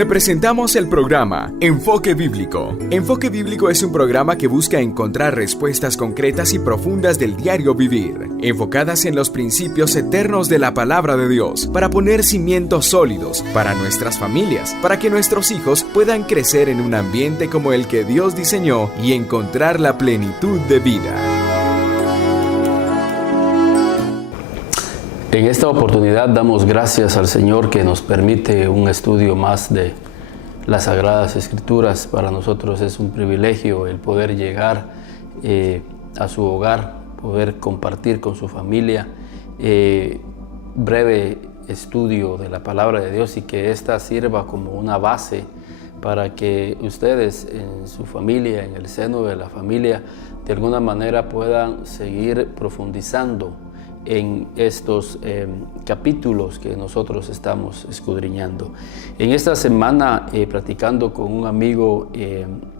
Te presentamos el programa Enfoque Bíblico. Enfoque Bíblico es un programa que busca encontrar respuestas concretas y profundas del diario vivir, enfocadas en los principios eternos de la palabra de Dios, para poner cimientos sólidos para nuestras familias, para que nuestros hijos puedan crecer en un ambiente como el que Dios diseñó y encontrar la plenitud de vida. En esta oportunidad damos gracias al Señor que nos permite un estudio más de las Sagradas Escrituras. Para nosotros es un privilegio el poder llegar a su hogar, poder compartir con su familia breve estudio de la Palabra de Dios y que ésta sirva como una base para que ustedes en su familia, en el seno de la familia, de alguna manera puedan seguir profundizando en estos capítulos que nosotros estamos escudriñando. En esta semana, platicando con un amigo,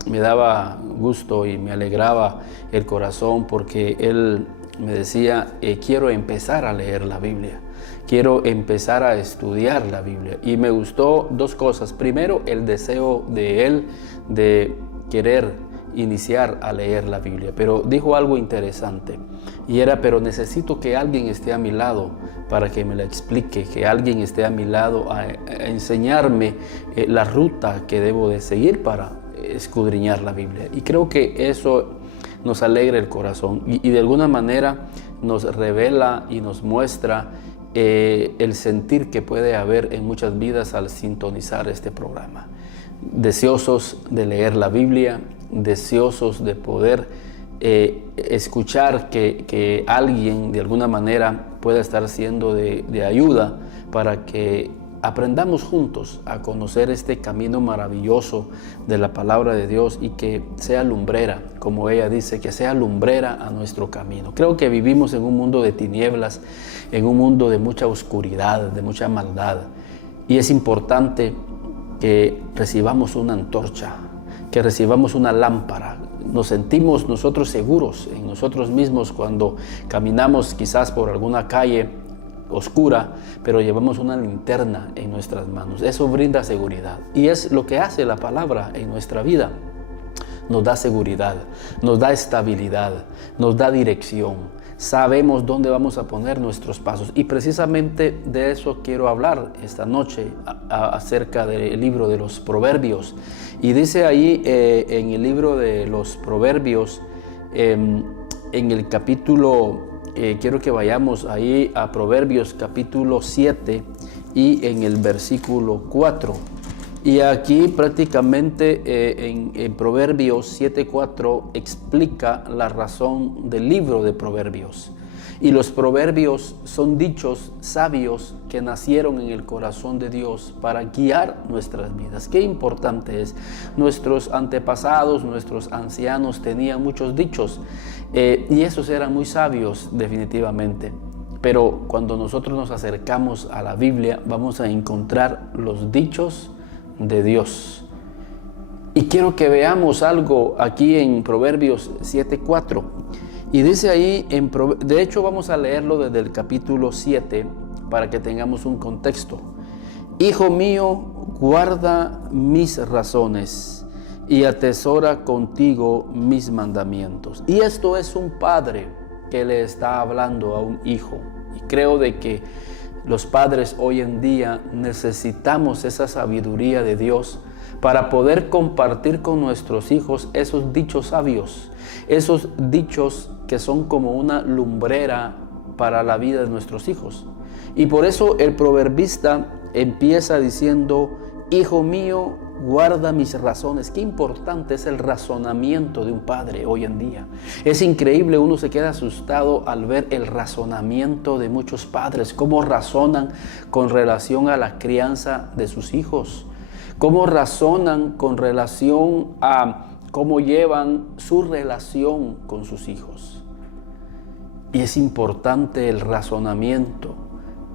me daba gusto y me alegraba el corazón porque él me decía, quiero empezar a leer la Biblia, quiero empezar a estudiar la Biblia. Y me gustó dos cosas. Primero, el deseo de él de querer iniciar a leer la Biblia, pero dijo algo interesante y era, pero necesito que alguien esté a mi lado para que me la explique, que alguien esté a mi lado a enseñarme la ruta que debo de seguir para escudriñar la Biblia. Y creo que eso nos alegra el corazón y de alguna manera nos revela y nos muestra el sentir que puede haber en muchas vidas al sintonizar este programa. Deseosos de leer la Biblia, deseosos de poder escuchar que alguien de alguna manera pueda estar siendo de ayuda para que aprendamos juntos a conocer este camino maravilloso de la palabra de Dios y que sea lumbrera, como ella dice, que sea lumbrera a nuestro camino. Creo que vivimos en un mundo de tinieblas, en un mundo de mucha oscuridad, de mucha maldad, y es importante que recibamos una antorcha, que recibamos una lámpara. Nos sentimos nosotros seguros en nosotros mismos cuando caminamos quizás por alguna calle oscura, pero llevamos una linterna en nuestras manos. Eso brinda seguridad y es lo que hace la palabra en nuestra vida. Nos da seguridad, nos da estabilidad, nos da dirección. Sabemos dónde vamos a poner nuestros pasos y precisamente de eso quiero hablar esta noche acerca del libro de los Proverbios. Y dice ahí en el libro de los Proverbios, en el capítulo, quiero que vayamos ahí a Proverbios capítulo 7 y en el versículo 4. Y aquí prácticamente en Proverbios 7:4 explica la razón del libro de Proverbios. Y los proverbios son dichos sabios que nacieron en el corazón de Dios para guiar nuestras vidas. Qué importante es. Nuestros antepasados, nuestros ancianos tenían muchos dichos y esos eran muy sabios definitivamente. Pero cuando nosotros nos acercamos a la Biblia vamos a encontrar los dichos de Dios. Y quiero que veamos algo aquí en Proverbios 7:4. Y dice ahí, de hecho vamos a leerlo desde el capítulo 7 para que tengamos un contexto. Hijo mío, guarda mis razones y atesora contigo mis mandamientos. Y esto es un padre que le está hablando a un hijo. Y creo de que los padres hoy en día necesitamos esa sabiduría de Dios para poder compartir con nuestros hijos esos dichos sabios, esos dichos que son como una lumbrera para la vida de nuestros hijos. Y por eso el proverbista empieza diciendo, hijo mío, guarda mis razones. Qué importante es el razonamiento de un padre hoy en día. Es increíble, uno se queda asustado al ver el razonamiento de muchos padres, cómo razonan con relación a la crianza de sus hijos, cómo razonan con relación a cómo llevan su relación con sus hijos. Y es importante el razonamiento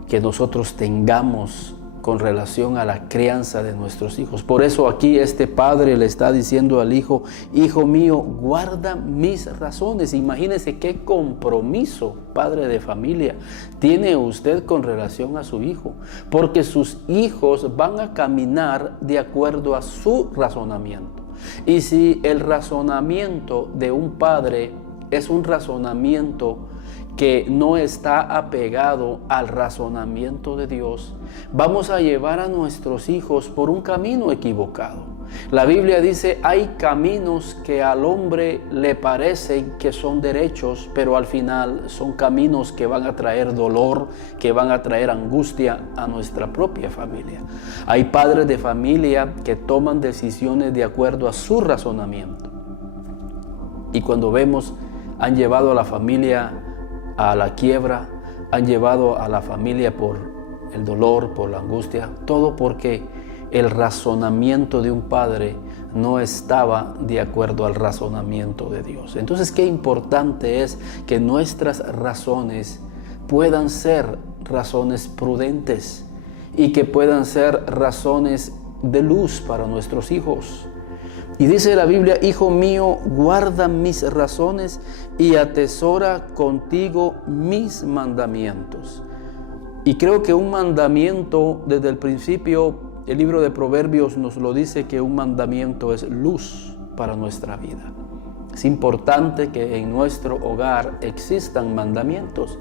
que nosotros tengamos con relación a la crianza de nuestros hijos. Por eso aquí este padre le está diciendo al hijo: hijo mío, guarda mis razones. Imagínese qué compromiso, padre de familia, tiene usted con relación a su hijo, porque sus hijos van a caminar de acuerdo a su razonamiento. Y si el razonamiento de un padre es un razonamiento que no está apegado al razonamiento de Dios, vamos a llevar a nuestros hijos por un camino equivocado. La Biblia dice: hay caminos que al hombre le parecen que son derechos, pero al final son caminos que van a traer dolor, que van a traer angustia a nuestra propia familia. Hay padres de familia que toman decisiones de acuerdo a su razonamiento. Y cuando vemos, han llevado a la familia a la quiebra, han llevado a la familia por el dolor, por la angustia, todo porque el razonamiento de un padre no estaba de acuerdo al razonamiento de Dios. Entonces, qué importante es que nuestras razones puedan ser razones prudentes y que puedan ser razones de luz para nuestros hijos. Y dice la Biblia: hijo mío, guarda mis razones y atesora contigo mis mandamientos. Y creo que un mandamiento, desde el principio, el libro de Proverbios nos lo dice, que un mandamiento es luz para nuestra vida. Es importante que en nuestro hogar existan mandamientos.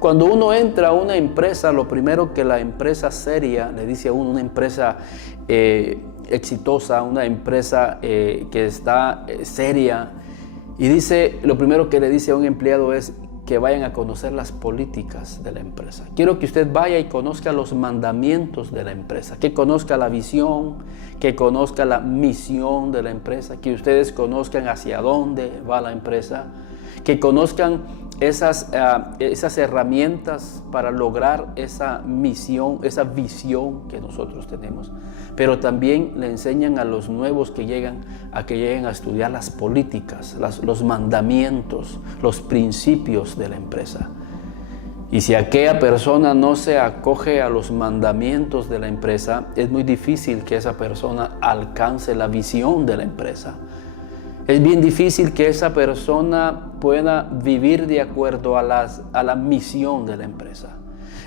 Cuando uno entra a una empresa, lo primero que la empresa seria le dice a uno, una empresa exitosa, una empresa que está seria, y dice, lo primero que le dice a un empleado es que vayan a conocer las políticas de la empresa. Quiero que usted vaya y conozca los mandamientos de la empresa, que conozca la visión, que conozca la misión de la empresa, que ustedes conozcan hacia dónde va la empresa, que conozcan esas herramientas para lograr esa misión, esa visión que nosotros tenemos. Pero también le enseñan a los nuevos que lleguen a estudiar las políticas, los mandamientos, los principios de la empresa. Y si aquella persona no se acoge a los mandamientos de la empresa, es muy difícil que esa persona alcance la visión de la empresa. Es bien difícil que esa persona pueda vivir de acuerdo a la misión de la empresa.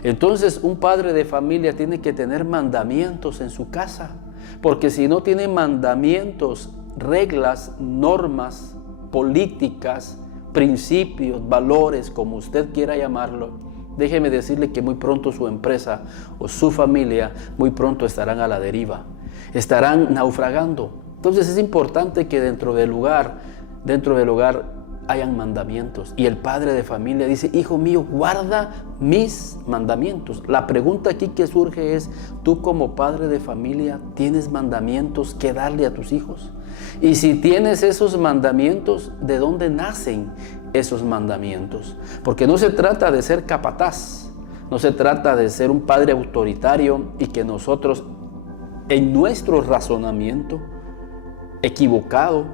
Entonces, un padre de familia tiene que tener mandamientos en su casa, porque si no tiene mandamientos, reglas, normas, políticas, principios, valores, como usted quiera llamarlo, déjeme decirle que muy pronto su empresa o su familia muy pronto estarán a la deriva, estarán naufragando. Entonces es importante que dentro del hogar hayan mandamientos. Y el padre de familia dice: hijo mío, guarda mis mandamientos. La pregunta aquí que surge es: tú como padre de familia, ¿tienes mandamientos que darle a tus hijos? Y si tienes esos mandamientos, ¿de dónde nacen esos mandamientos? Porque no se trata de ser capataz, no se trata de ser un padre autoritario y que nosotros en nuestro razonamiento equivocado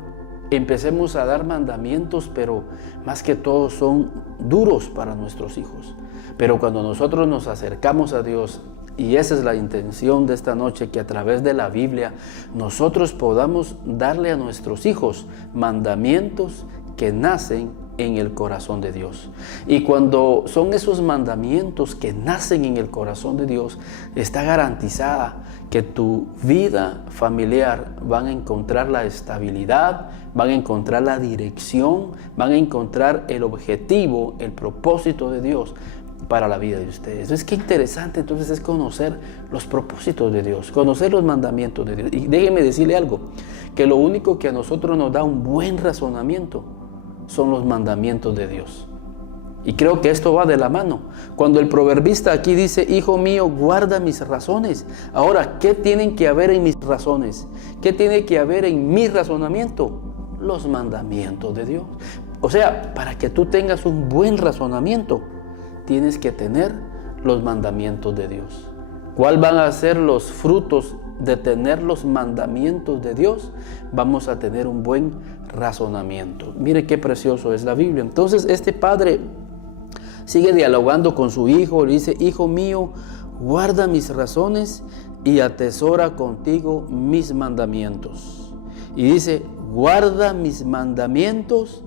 empecemos a dar mandamientos, pero más que todo son duros para nuestros hijos. Pero cuando nosotros nos acercamos a Dios, y esa es la intención de esta noche, que a través de la Biblia nosotros podamos darle a nuestros hijos mandamientos que nacen en el corazón de Dios. Y cuando son esos mandamientos que nacen en el corazón de Dios, está garantizada que tu vida familiar van a encontrar la estabilidad, van a encontrar la dirección, van a encontrar el objetivo, el propósito de Dios para la vida de ustedes. Entonces, qué interesante entonces es conocer los propósitos de Dios, conocer los mandamientos de Dios. Y déjeme decirle algo, que lo único que a nosotros nos da un buen razonamiento son los mandamientos de Dios. Y creo que esto va de la mano. Cuando el proverbista aquí dice: hijo mío, guarda mis razones. Ahora, ¿qué tienen que haber en mis razones? ¿Qué tiene que haber en mi razonamiento? Los mandamientos de Dios. O sea, para que tú tengas un buen razonamiento, tienes que tener los mandamientos de Dios. ¿Cuáles van a ser los frutos de tener los mandamientos de Dios? Vamos a tener un buen razonamiento. Mire qué precioso es la Biblia. Entonces este padre sigue dialogando con su hijo, le dice: hijo mío, guarda mis razones y atesora contigo mis mandamientos. Y dice, guarda mis mandamientos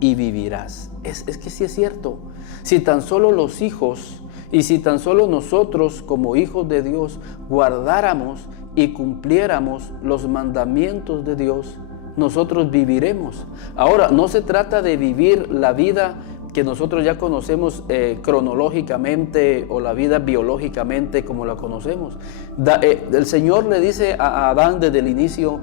y vivirás. Es que sí es cierto. Si tan solo los hijos y si tan solo nosotros como hijos de Dios guardáramos y cumpliéramos los mandamientos de Dios, nosotros viviremos. Ahora, no se trata de vivir la vida que nosotros ya conocemos cronológicamente o la vida biológicamente como la conocemos. El Señor le dice a Adán desde el inicio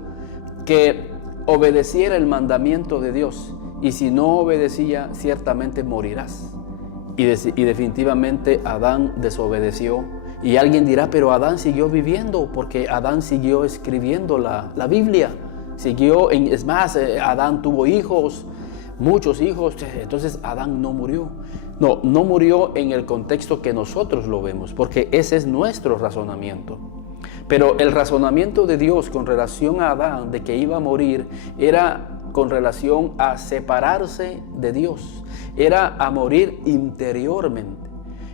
que obedeciera el mandamiento de Dios, y si no obedecía, ciertamente morirás. Y definitivamente Adán desobedeció. Y alguien dirá, pero Adán siguió viviendo, porque Adán siguió escribiendo la Biblia. Es más, Adán tuvo hijos, muchos hijos, entonces Adán no murió. No murió en el contexto que nosotros lo vemos, porque ese es nuestro razonamiento. Pero el razonamiento de Dios con relación a Adán, de que iba a morir, era con relación a separarse de Dios, era a morir interiormente.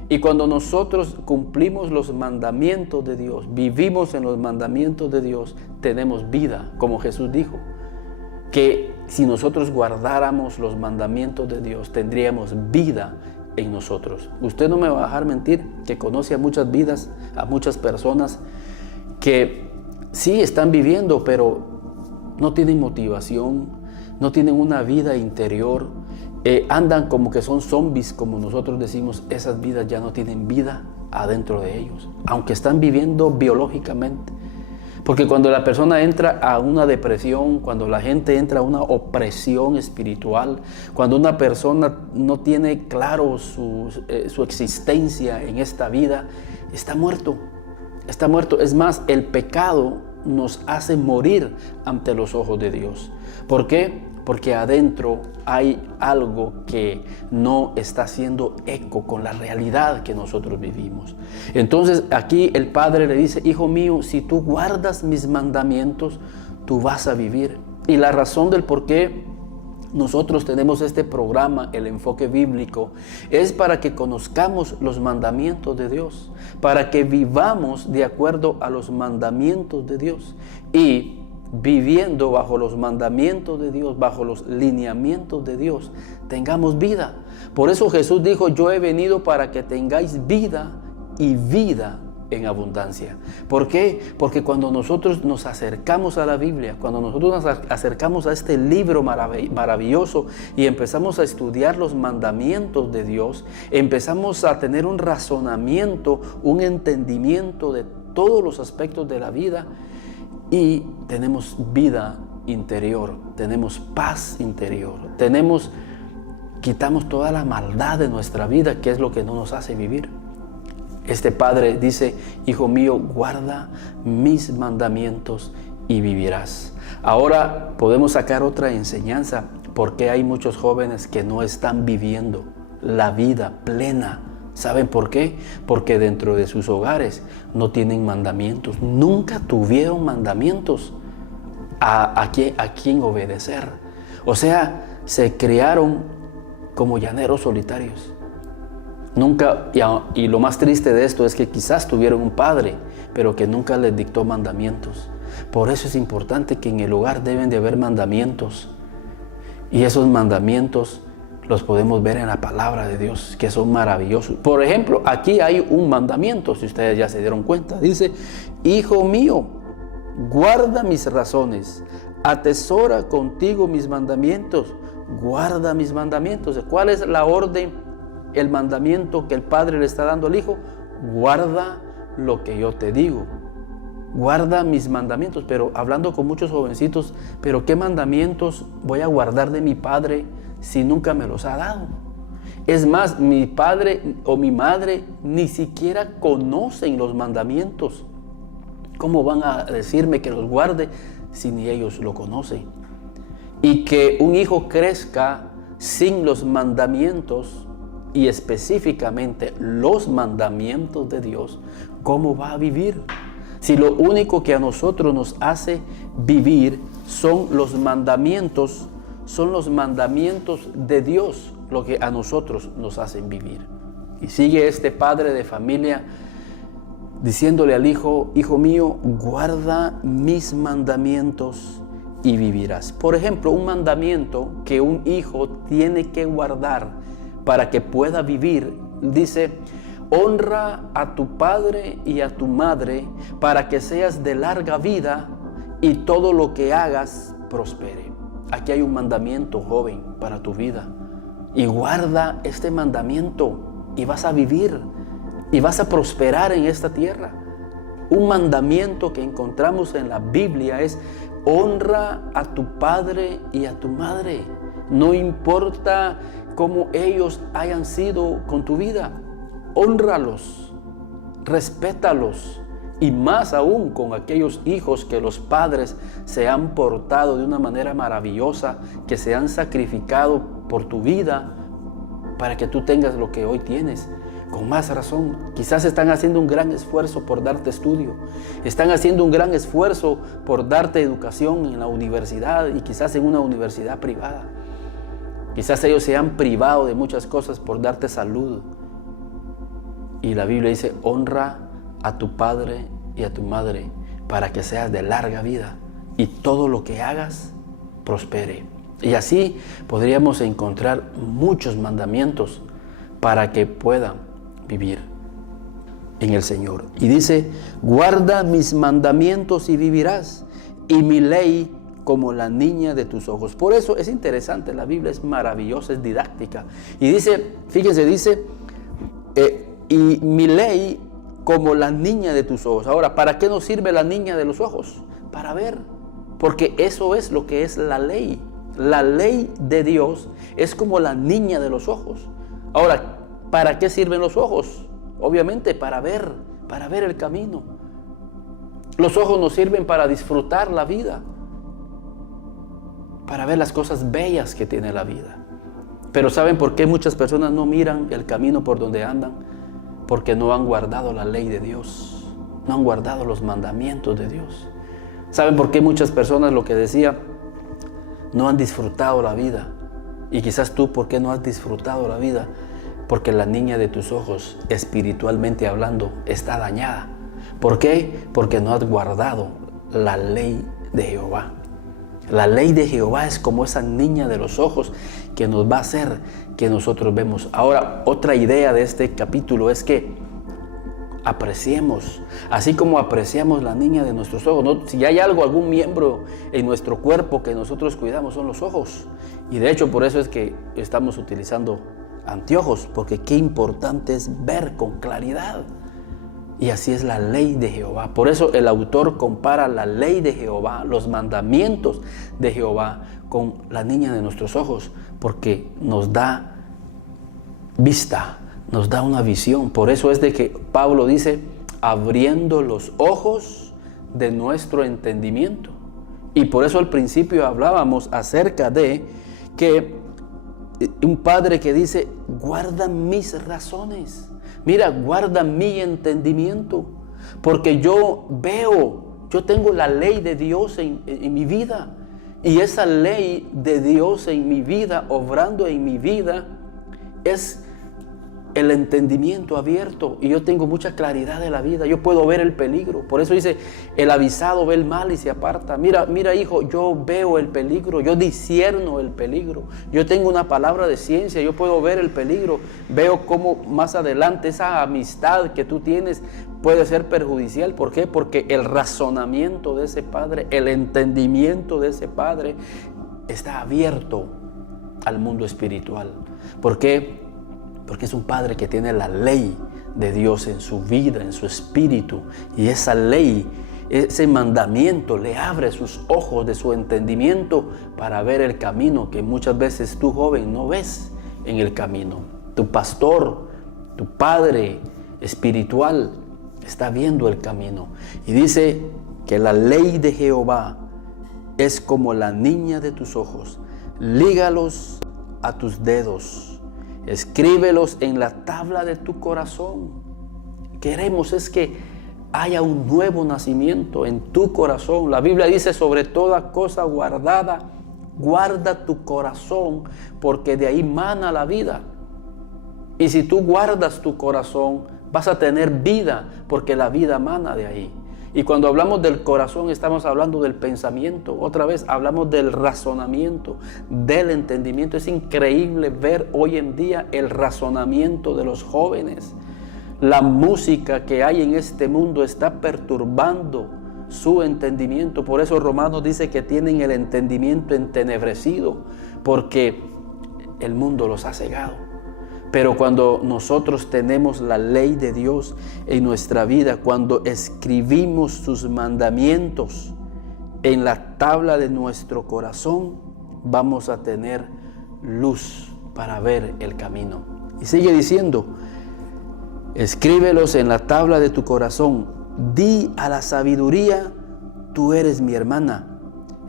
Y cuando nosotros cumplimos los mandamientos de Dios, vivimos en los mandamientos de Dios, tenemos vida, como Jesús dijo, que si nosotros guardáramos los mandamientos de Dios, tendríamos vida en nosotros. Usted no me va a dejar mentir que conoce a muchas vidas, a muchas personas que sí están viviendo, pero no tienen motivación, no tienen una vida interior, andan como que son zombies, como nosotros decimos. Esas vidas ya no tienen vida adentro de ellos, aunque están viviendo biológicamente. Porque cuando la persona entra a una depresión, cuando la gente entra a una opresión espiritual, cuando una persona no tiene claro su existencia en esta vida, está muerto. Está muerto. Es más, el pecado nos hace morir ante los ojos de Dios. ¿Por qué? Porque adentro hay algo que no está haciendo eco con la realidad que nosotros vivimos. Entonces aquí el Padre le dice, hijo mío, si tú guardas mis mandamientos, tú vas a vivir. Y la razón del por qué nosotros tenemos este programa, el enfoque bíblico, es para que conozcamos los mandamientos de Dios, para que vivamos de acuerdo a los mandamientos de Dios y viviendo bajo los mandamientos de Dios, bajo los lineamientos de Dios, tengamos vida. Por eso Jesús dijo, yo he venido para que tengáis vida y vida en abundancia. ¿Por qué? Porque cuando nosotros nos acercamos a la Biblia, cuando nosotros nos acercamos a este libro maravilloso y empezamos a estudiar los mandamientos de Dios, empezamos a tener un razonamiento, un entendimiento de todos los aspectos de la vida, y tenemos vida interior, tenemos paz interior, quitamos toda la maldad de nuestra vida, que es lo que no nos hace vivir. Este Padre dice, hijo mío, guarda mis mandamientos y vivirás. Ahora podemos sacar otra enseñanza, porque hay muchos jóvenes que no están viviendo la vida plena. ¿Saben por qué? Porque dentro de sus hogares no tienen mandamientos. Nunca tuvieron mandamientos a quién obedecer. O sea, se criaron como llaneros solitarios. Nunca, y lo más triste de esto es que quizás tuvieron un padre, pero que nunca les dictó mandamientos. Por eso es importante que en el hogar deben de haber mandamientos. Y esos mandamientos los podemos ver en la palabra de Dios, que son maravillosos. Por ejemplo, aquí hay un mandamiento, si ustedes ya se dieron cuenta. Dice, hijo mío, guarda mis razones, atesora contigo mis mandamientos, guarda mis mandamientos. ¿Cuál es la orden, el mandamiento que el Padre le está dando al Hijo? Guarda lo que yo te digo. Guarda mis mandamientos. Pero hablando con muchos jovencitos, ¿pero qué mandamientos voy a guardar de mi Padre si nunca me los ha dado? Es más, mi padre o mi madre ni siquiera conocen los mandamientos. ¿Cómo van a decirme que los guarde si ni ellos lo conocen? Y que un hijo crezca sin los mandamientos, y específicamente los mandamientos de Dios, ¿cómo va a vivir? Si lo único que a nosotros nos hace vivir son los mandamientos de Dios, lo que a nosotros nos hacen vivir. Y sigue este padre de familia diciéndole al hijo: hijo mío, guarda mis mandamientos y vivirás. Por ejemplo, un mandamiento que un hijo tiene que guardar para que pueda vivir, dice: honra a tu padre y a tu madre para que seas de larga vida y todo lo que hagas prospere. Aquí hay un mandamiento, joven, para tu vida. Y guarda este mandamiento y vas a vivir y vas a prosperar en esta tierra. Un mandamiento que encontramos en la Biblia es: honra a tu padre y a tu madre. No importa cómo ellos hayan sido con tu vida, hónralos, respétalos. Y más aún con aquellos hijos que los padres se han portado de una manera maravillosa, que se han sacrificado por tu vida para que tú tengas lo que hoy tienes. Con más razón, quizás están haciendo un gran esfuerzo por darte estudio, están haciendo un gran esfuerzo por darte educación en la universidad y quizás en una universidad privada. Quizás ellos se han privado de muchas cosas por darte salud. Y la Biblia dice: honra a tu padre y a tu madre para que seas de larga vida y todo lo que hagas prospere. Y así podríamos encontrar muchos mandamientos para que puedan vivir en el Señor. Y dice: guarda mis mandamientos y vivirás, y mi ley como la niña de tus ojos. Por eso es interesante, la Biblia es maravillosa, es didáctica. Y dice, fíjense, dice, y mi ley como la niña de tus ojos. Ahora, ¿para qué nos sirve la niña de los ojos? Para ver, porque eso es lo que es la ley. La ley de Dios es como la niña de los ojos. Ahora, ¿para qué sirven los ojos? Obviamente para ver el camino. Los ojos nos sirven para disfrutar la vida, para ver las cosas bellas que tiene la vida. Pero ¿saben por qué muchas personas no miran el camino por donde andan? Porque no han guardado la ley de Dios, no han guardado los mandamientos de Dios. ¿Saben por qué muchas personas, lo que decía, no han disfrutado la vida? Y quizás tú, ¿por qué no has disfrutado la vida? Porque la niña de tus ojos, espiritualmente hablando, está dañada. ¿Por qué? Porque no has guardado la ley de Jehová. La ley de Jehová es como esa niña de los ojos que nos va a hacer que nosotros vemos. Ahora, otra idea de este capítulo es que apreciemos, así como apreciamos la niña de nuestros ojos, ¿no? Si hay algún miembro en nuestro cuerpo que nosotros cuidamos, son los ojos. Y de hecho, por eso es que estamos utilizando anteojos, porque qué importante es ver con claridad. Y así es la ley de Jehová. Por eso el autor compara la ley de Jehová, los mandamientos de Jehová, con la niña de nuestros ojos, porque nos da vista, nos da una visión. Por eso es de que Pablo dice: abriendo los ojos de nuestro entendimiento. Y por eso al principio hablábamos acerca de que un padre que dice: guarda mis razones. Mira, guarda mi entendimiento, porque yo veo, yo tengo la ley de Dios en mi vida. Y esa ley de Dios en mi vida, obrando en mi vida, es el entendimiento abierto. Y yo tengo mucha claridad de la vida. Yo puedo ver el peligro. Por eso dice: el avisado ve el mal y se aparta. Mira, hijo, yo veo el peligro. Yo discierno el peligro. Yo tengo una palabra de ciencia. Yo puedo ver el peligro. Veo cómo más adelante esa amistad que tú tienes puede ser perjudicial. ¿Por qué? Porque el razonamiento de ese padre, el entendimiento de ese padre está abierto al mundo espiritual. ¿Por qué? Porque es un padre que tiene la ley de Dios en su vida, en su espíritu. Y esa ley, ese mandamiento le abre sus ojos de su entendimiento para ver el camino que muchas veces tú, joven, no ves en el camino. Tu pastor, tu padre espiritual está viendo el camino. Y dice que la ley de Jehová es como la niña de tus ojos. Lígalos a tus dedos. Escríbelos en la tabla de tu corazón. Queremos es que haya un nuevo nacimiento en tu corazón. La Biblia dice: sobre toda cosa guardada, guarda tu corazón, porque de ahí mana la vida. Y si tú guardas tu corazón, vas a tener vida, porque la vida emana de ahí. Y cuando hablamos del corazón, estamos hablando del pensamiento. Otra vez hablamos del razonamiento, del entendimiento. Es increíble ver hoy en día el razonamiento de los jóvenes. La música que hay en este mundo está perturbando su entendimiento. Por eso Romanos dice que tienen el entendimiento entenebrecido, porque el mundo los ha cegado. Pero cuando nosotros tenemos la ley de Dios en nuestra vida, cuando escribimos sus mandamientos en la tabla de nuestro corazón, vamos a tener luz para ver el camino. Y sigue diciendo, escríbelos en la tabla de tu corazón. Di a la sabiduría, tú eres mi hermana,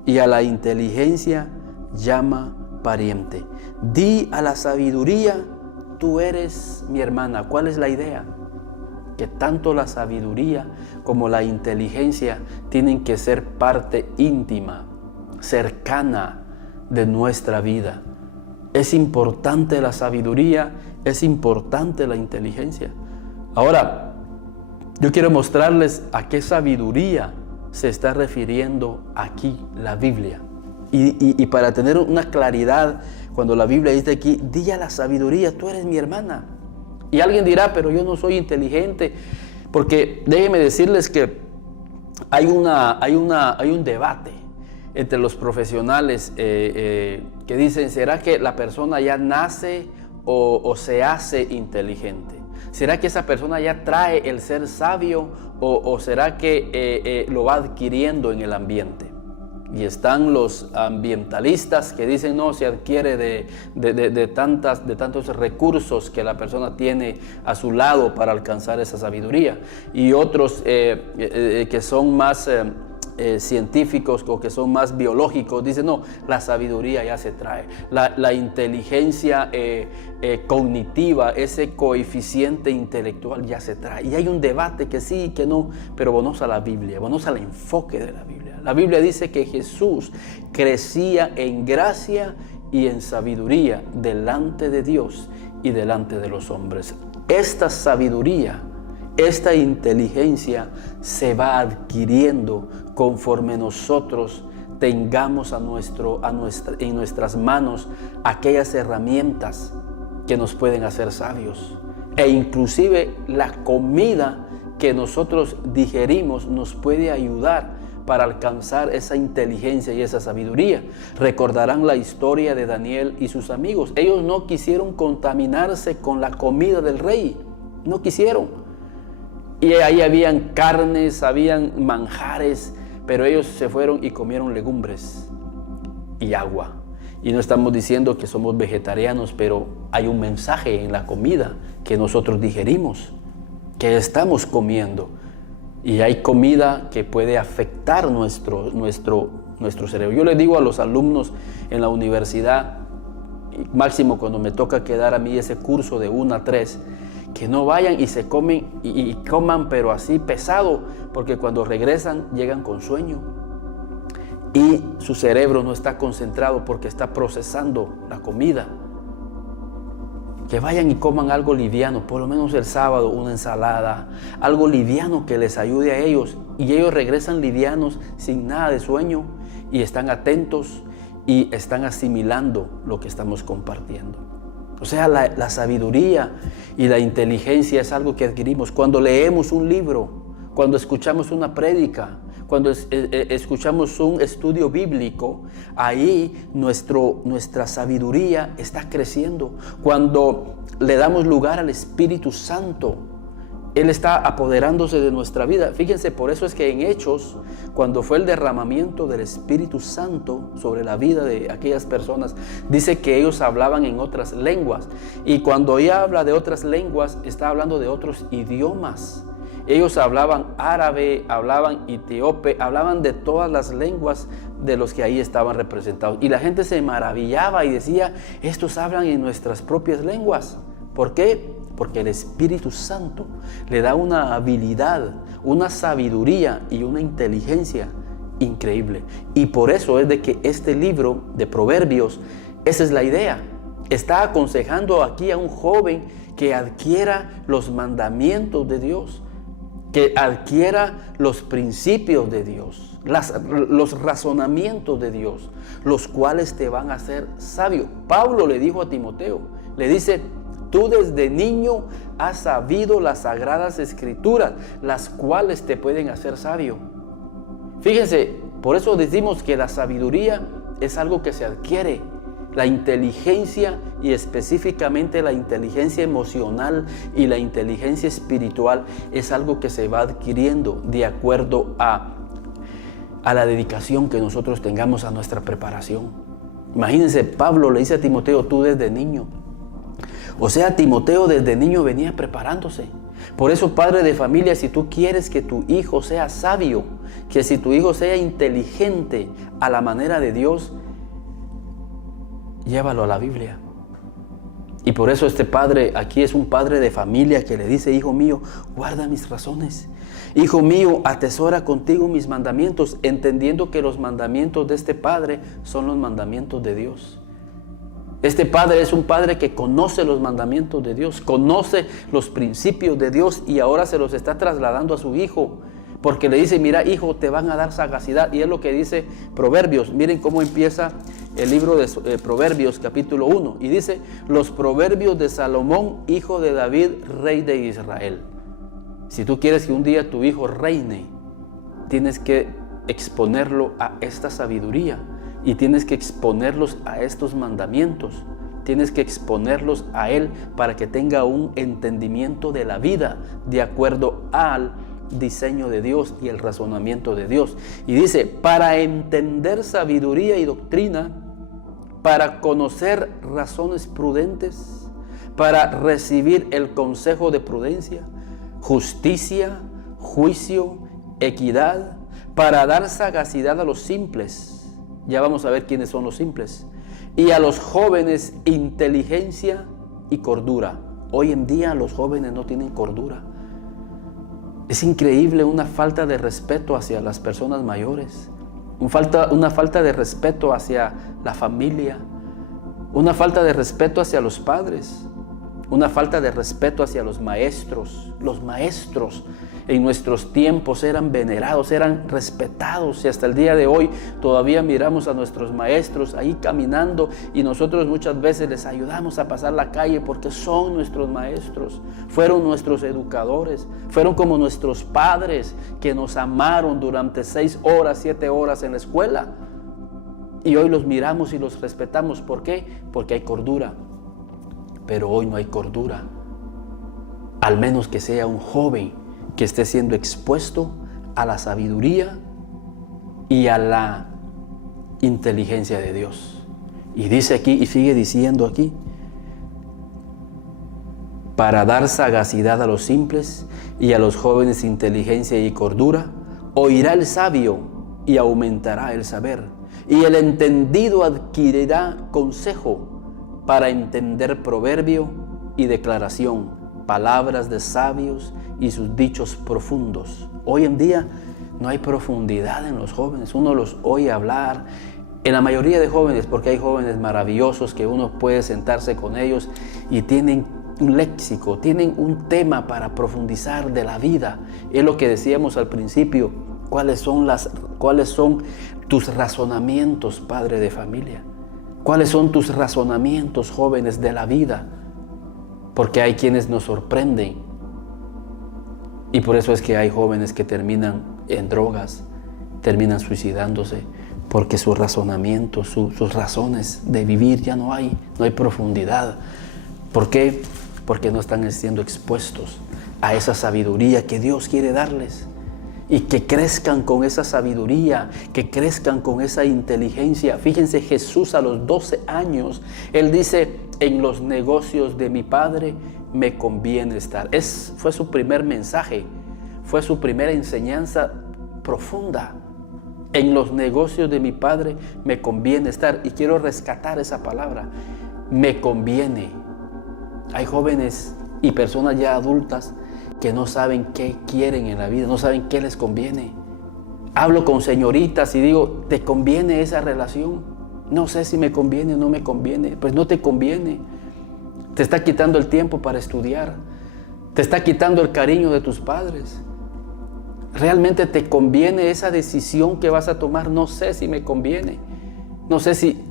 y a la inteligencia llama pariente. Di a la sabiduría, tú eres mi hermana. ¿Cuál es la idea? Que tanto la sabiduría como la inteligencia tienen que ser parte íntima, cercana de nuestra vida. Es importante la sabiduría, es importante la inteligencia. Ahora, yo quiero mostrarles a qué sabiduría se está refiriendo aquí la Biblia. Y para tener una claridad, cuando la Biblia dice aquí, di a la sabiduría, tú eres mi hermana. Y alguien dirá, pero yo no soy inteligente, porque déjenme decirles que hay un debate entre los profesionales que dicen, ¿será que la persona ya nace o se hace inteligente? ¿Será que esa persona ya trae el ser sabio o será que lo va adquiriendo en el ambiente? Y están los ambientalistas que dicen no, se adquiere de tantos recursos que la persona tiene a su lado para alcanzar esa sabiduría. Y otros que son más científicos o que son más biológicos dicen no, la sabiduría ya se trae. La inteligencia cognitiva, ese coeficiente intelectual ya se trae. Y hay un debate que sí y que no, pero vamos a la Biblia, vamos al enfoque de la Biblia. La Biblia dice que Jesús crecía en gracia y en sabiduría delante de Dios y delante de los hombres. Esta sabiduría, esta inteligencia se va adquiriendo conforme nosotros tengamos en nuestras manos aquellas herramientas que nos pueden hacer sabios. E inclusive la comida que nosotros digerimos nos puede ayudar para alcanzar esa inteligencia y esa sabiduría. Recordarán la historia de Daniel y sus amigos. Ellos no quisieron contaminarse con la comida del rey. No quisieron. Y ahí habían carnes, habían manjares, pero ellos se fueron y comieron legumbres y agua. Y no estamos diciendo que somos vegetarianos, pero hay un mensaje en la comida que nosotros digerimos, que estamos comiendo. Y hay comida que puede afectar nuestro cerebro. Yo les digo a los alumnos en la universidad, máximo cuando me toca quedar a mí ese curso de 1 a 3, que no vayan y se comen y coman pero así pesado, porque cuando regresan llegan con sueño y su cerebro no está concentrado porque está procesando la comida. Que vayan y coman algo liviano, por lo menos el sábado una ensalada, algo liviano que les ayude a ellos, y ellos regresan livianos sin nada de sueño y están atentos y están asimilando lo que estamos compartiendo. O sea, la sabiduría y la inteligencia es algo que adquirimos cuando leemos un libro, cuando escuchamos una prédica, cuando escuchamos un estudio bíblico. Ahí nuestra sabiduría está creciendo. Cuando le damos lugar al Espíritu Santo, Él está apoderándose de nuestra vida. Fíjense, por eso es que en Hechos, cuando fue el derramamiento del Espíritu Santo sobre la vida de aquellas personas, dice que ellos hablaban en otras lenguas. Y cuando ella habla de otras lenguas, está hablando de otros idiomas. Ellos hablaban árabe, hablaban etíope, hablaban de todas las lenguas de los que ahí estaban representados. Y la gente se maravillaba y decía, estos hablan en nuestras propias lenguas. ¿Por qué? Porque el Espíritu Santo le da una habilidad, una sabiduría y una inteligencia increíble. Y por eso es de que este libro de Proverbios, esa es la idea, Está aconsejando aquí a un joven que adquiera los mandamientos de Dios, que adquiera los principios de Dios, los razonamientos de Dios, los cuales te van a hacer sabio. Pablo le dijo a Timoteo, le dice: tú desde niño has sabido las sagradas escrituras, las cuales te pueden hacer sabio. Fíjense, por eso decimos que la sabiduría es algo que se adquiere. La inteligencia, y específicamente la inteligencia emocional y la inteligencia espiritual, es algo que se va adquiriendo de acuerdo a la dedicación que nosotros tengamos a nuestra preparación. Imagínense, Pablo le dice a Timoteo: tú desde niño. O sea, Timoteo desde niño venía preparándose. Por eso, padre de familia, si tú quieres que tu hijo sea sabio, que si tu hijo sea inteligente a la manera de Dios, llévalo a la Biblia. Y por eso este padre aquí es un padre de familia que le dice: hijo mío, guarda mis razones. Hijo mío, atesora contigo mis mandamientos, entendiendo que los mandamientos de este padre son los mandamientos de Dios. Este padre es un padre que conoce los mandamientos de Dios, conoce los principios de Dios, y ahora se los está trasladando a su hijo, porque le dice: mira, hijo, te van a dar sagacidad. Y es lo que dice Proverbios. Miren cómo empieza el libro de Proverbios, capítulo 1. Y dice: los proverbios de Salomón, hijo de David, rey de Israel. Si tú quieres que un día tu hijo reine, tienes que exponerlo a esta sabiduría, y tienes que exponerlos a estos mandamientos. Tienes que exponerlos a él para que tenga un entendimiento de la vida de acuerdo al diseño de Dios y el razonamiento de Dios. Y dice: para entender sabiduría y doctrina, para conocer razones prudentes, para recibir el consejo de prudencia, justicia, juicio, equidad, para dar sagacidad a los simples. Ya vamos a ver quiénes son los simples. Y a los jóvenes, inteligencia y cordura. Hoy en día los jóvenes no tienen cordura. Es increíble, una falta de respeto hacia las personas mayores, una falta de respeto hacia la familia, una falta de respeto hacia los padres, una falta de respeto hacia los maestros. Los maestros en nuestros tiempos eran venerados, eran respetados, y hasta el día de hoy todavía miramos a nuestros maestros ahí caminando, y nosotros muchas veces les ayudamos a pasar la calle porque son nuestros maestros, fueron nuestros educadores, fueron como nuestros padres que nos amaron durante 6 horas, 7 horas en la escuela, y hoy los miramos y los respetamos. ¿Por qué? Porque hay cordura. Pero hoy no hay cordura, al menos que sea un joven que esté siendo expuesto a la sabiduría y a la inteligencia de Dios. Y dice aquí, y sigue diciendo aquí: para dar sagacidad a los simples y a los jóvenes inteligencia y cordura, oirá el sabio y aumentará el saber, y el entendido adquirirá consejo, para entender proverbio y declaración, palabras de sabios y sus dichos profundos. Hoy en día no hay profundidad en los jóvenes. Uno los oye hablar, en la mayoría de jóvenes, porque hay jóvenes maravillosos que uno puede sentarse con ellos y tienen un léxico, tienen un tema para profundizar de la vida. Es lo que decíamos al principio: ¿cuáles son tus razonamientos, padre de familia? ¿Cuáles son tus razonamientos, jóvenes, de la vida? Porque hay quienes nos sorprenden, y por eso es que hay jóvenes que terminan en drogas, terminan suicidándose, porque su razonamiento, sus razones de vivir ya no hay profundidad. ¿Por qué? Porque no están siendo expuestos a esa sabiduría que Dios quiere darles. Y que crezcan con esa sabiduría, que crezcan con esa inteligencia. Fíjense, Jesús a los 12 años, Él dice: en los negocios de mi Padre me conviene estar. Fue su primer mensaje, fue su primera enseñanza profunda. En los negocios de mi Padre me conviene estar. Y quiero rescatar esa palabra: me conviene. Hay jóvenes y personas ya adultas que no saben qué quieren en la vida, no saben qué les conviene. Hablo con señoritas y digo: ¿te conviene esa relación? No sé si me conviene o no me conviene. Pues no te conviene. Te está quitando el tiempo para estudiar. Te está quitando el cariño de tus padres. ¿Realmente te conviene esa decisión que vas a tomar? No sé si me conviene. No sé si...